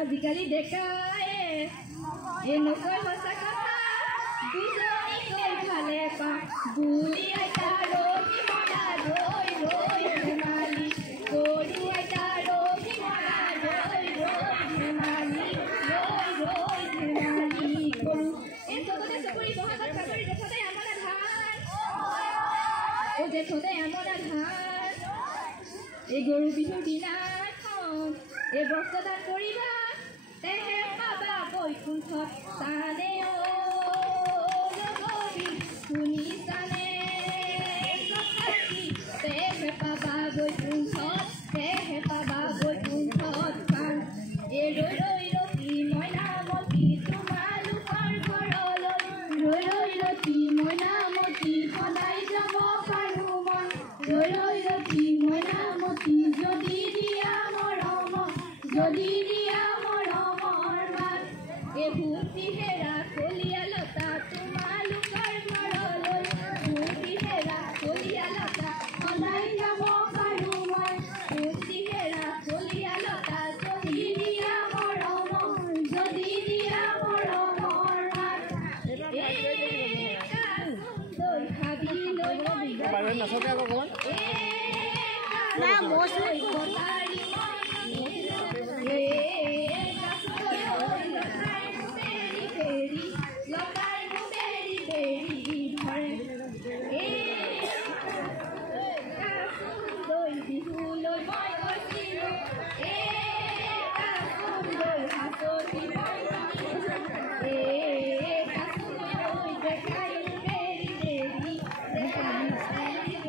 আজিকালি ডেকায়ে এনেকৈ সঁচা কথা দুজনী কৈ খালে পা বুলি আইতা ৰখি মৰা ৰৈ ৰৈ ধেমালি গৰু আইতা ৰখি মৰা ৰৈ ৰৈ ধেমালি ৰৈ ৰৈ ধেমালি গৰু এই চবতে চকুৰি বহাগত চাকৰি জেঠতে আমাৰ ধান অ জেঠতে আমাৰ ধান এই গৰু বিহুৰ দিনাখন এই বস্ত্ৰদান কৰিবা তেহে পাবা বৈকুণ্ঠত চানে অ লগৰী শুনিছানে তেহে পাবা বৈকুণ্ঠত তেহে পাবা বৈকুণ্ঠত পান এই ৰৈ ৰৈ ৰতি মইনামতী তোমালোকৰ ঘৰলৈ ৰৈ ৰৈ ৰতি মইনামতী সদায় যাব পাৰো মন ৰৈ ৰৈ ৰতি মইনামতী যদি দিয়া মৰম যদি দিয়া হেৰা কলিয়া লতা তোমালোকৰ ঘৰলৈ হেৰা কলিয়া লতা সদায় যাব পাৰো মই হেৰা কলিয়া লতা যদি দিয়া মৰম যদি দিয়া মৰমৰ মাত ভাবি লৈ